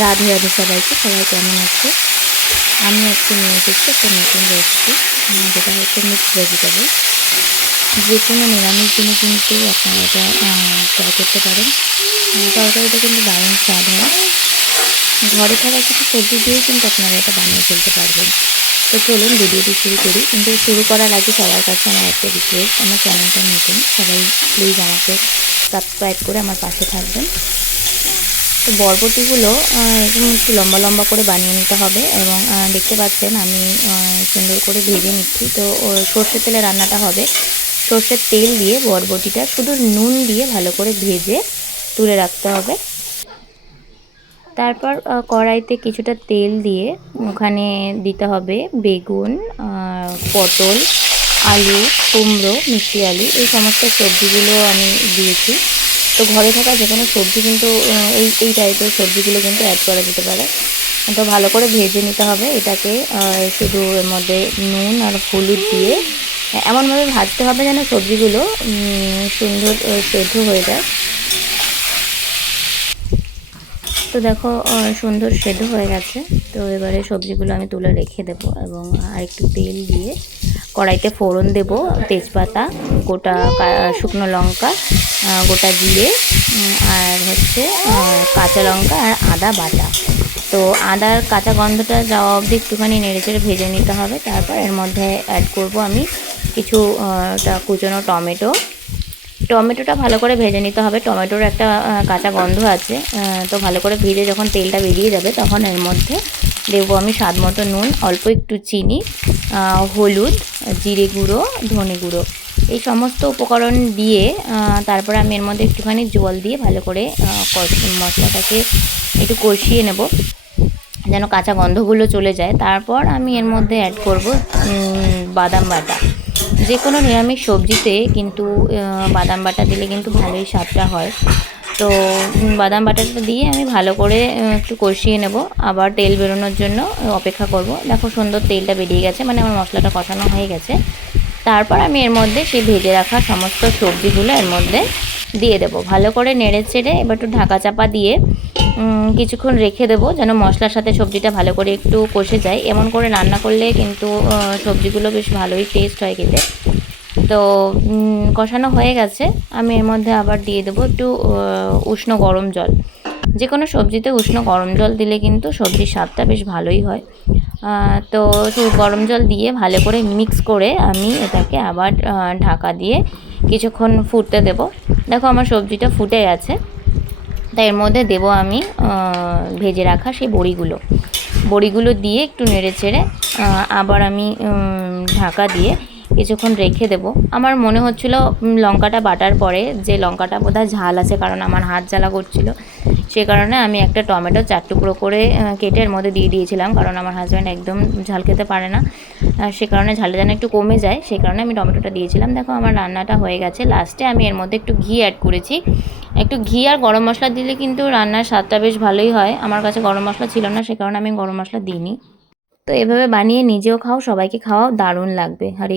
রাধে রাধে সবাইকে। সবাই কেমন আছে? আমি আজকে নিয়ে এসেছি একটা নতুন রেসিপি, যেটা হচ্ছে মিক্সড ভেজিটেবল। যে কোনো নিরামিষ দিনে কিন্তু আপনারা এটা ট্রাই করতে পারেন। তরকারিটা কিন্তু দারুণ স্বাদ হয়। ঘরে থাকা কিছু সবজি দিয়েই কিন্তু আপনারা এটা বানিয়ে ফেলতে পারবেন। তো চলুন ভিডিওটি শুরু করি। কিন্তু শুরু করার আগে সবার কাছে আমার একটা রিকোয়েস্ট, আমার চ্যানেলটা নতুন, সবাই প্লিজ আমাকে সাবস্ক্রাইব করে আমার পাশে থাকবেন। তো বরবটিগুলো এরকম একটু লম্বা লম্বা করে বানিয়ে নিতে হবে এবং দেখতে পাচ্ছেন আমি সুন্দর করে ভেজে নিচ্ছি। তো সর্ষের তেলে রান্নাটা হবে। সর্ষের তেল দিয়ে বরবটিটা শুধু নুন দিয়ে ভালো করে ভেজে তুলে রাখতে হবে। তারপর কড়াইতে কিছুটা তেল দিয়ে ওখানে দিতে হবে বেগুন, পটল, আলু, কুমড়ো, মিষ্টি আলু, এই সমস্ত সবজিগুলো আমি দিয়েছি। তো ঘরে থাকা যে কোনো সবজি কিন্তু এই টাইপের সবজিগুলো কিন্তু অ্যাড করা যেতে পারে। তো ভালো করে ভেজে নিতে হবে এটাকে। শুধু এর মধ্যে নুন আর হলুদ দিয়ে এমনভাবে ভাজতে হবে যেন সবজিগুলো সুন্দর সেদ্ধ হয়ে যায়। তো দেখো সুন্দর সেদ্ধ হয়ে গেছে। তো এবারে সবজিগুলো আমি তুলে রেখে দেবো এবং আরেকটু তেল দিয়ে কড়াইতে ফোড়ন দেব। তেজপাতা, গোটা শুকনো লঙ্কা, গোটা জিরে, আর হচ্ছে কাঁচা লঙ্কা আর আদা বাটা। তো আদার কাঁচা গন্ধটা যাওয়া অবধি একটুখানি নেড়েচেড়ে ভেজে নিতে হবে। তারপর এর মধ্যে অ্যাড করব আমি কিছু কুচনো টমেটোটা ভালো করে ভেজে নিতে হবে। টমেটোর একটা কাঁচা গন্ধ আছে। তো ভালো করে ভেজে যখন তেলটা বেরিয়ে যাবে তখন এর মধ্যে দেবো আমি স্বাদ মতো নুন, অল্প একটু চিনি, হলুদ, জিরে গুঁড়ো, ধনে গুঁড়ো, এই সমস্ত উপকরণ দিয়ে তারপরে আমি এর মধ্যে একটুখানি জল দিয়ে ভালো করে মশলাটাকে একটু কষিয়ে নেব যেন কাঁচা গন্ধগুলো চলে যায়। তারপর আমি এর মধ্যে অ্যাড করব বাদাম বাটা। যে কোনো নিরামিষ সবজিতে কিন্তু বাদাম বাটা দিলে কিন্তু ভালোই স্বাদটা হয়। তো বাদাম বাটাটা দিয়ে আমি ভালো করে একটু কষিয়ে নেব। আবার তেল বেরোনোর জন্য অপেক্ষা করব। দেখো সুন্দর তেলটা বেরিয়ে গেছে, মানে আমার মশলাটা কষানো হয়ে গেছে। তারপর আমি এর মধ্যে সেই ভেজে রাখা সমস্ত সবজিগুলো এর মধ্যে দিয়ে দেবো। ভালো করে নেড়ে চেড়ে এবার একটু ঢাকা চাপা দিয়ে কিছুক্ষণ রেখে দেবো যেন মশলার সাথে সবজিটা ভালো করে একটু কষে যায়। এমন করে রান্না করলে কিন্তু সবজিগুলো বেশ ভালোই টেস্ট হয় খেতে। তো কষানো হয়ে গেছে। আমি এর মধ্যে আবার দিয়ে দেবো একটু উষ্ণ গরম জল। যে কোনো সবজিতে উষ্ণ গরম জল দিলে কিন্তু সবজির স্বাদটা বেশ ভালোই হয়। তো গরম জল দিয়ে ভালো করে মিক্স করে আমি এটাকে আবার ঢাকা দিয়ে কিছুক্ষণ ফুটতে দেব। দেখো আমার সবজিটা ফুটে গেছে। তাই এর মধ্যে দেবো আমি ভেজে রাখা সেই বড়িগুলো দিয়ে একটু নেড়ে চেড়ে আবার আমি ঢাকা দিয়ে কিছুক্ষণ রেখে দেবো। আমার মনে হচ্ছিলো লঙ্কাটা বাটার পরে যে লঙ্কাটা বোধহয় ঝাল আছে, কারণ আমার হাত জ্বালা করছিলো। সে কারণে আমি একটা টমেটো 4 টুকরো করে কেটে এর মধ্যে দিয়ে দিয়েছিলাম, কারণ আমার হাজব্যান্ড একদম ঝাল খেতে পারে না। সে কারণে ঝালটা যেন একটু কমে যায়, সেই কারণে আমি টমেটোটা দিয়েছিলাম। দেখো আমার রান্নাটা হয়ে গেছে। লাস্টে আমি এর মধ্যে একটু ঘি অ্যাড করেছি। একটু ঘি আর গরম মশলা দিলে কিন্তু রান্নার স্বাদটা বেশ ভালোই হয়। আমার কাছে গরম মশলা ছিল না, সে কারণে আমি গরম মশলা দিইনি। তো এভাবে বানিয়ে নিজেও খাও, সবাইকে খাওয়াও, দারুণ লাগবে। হরে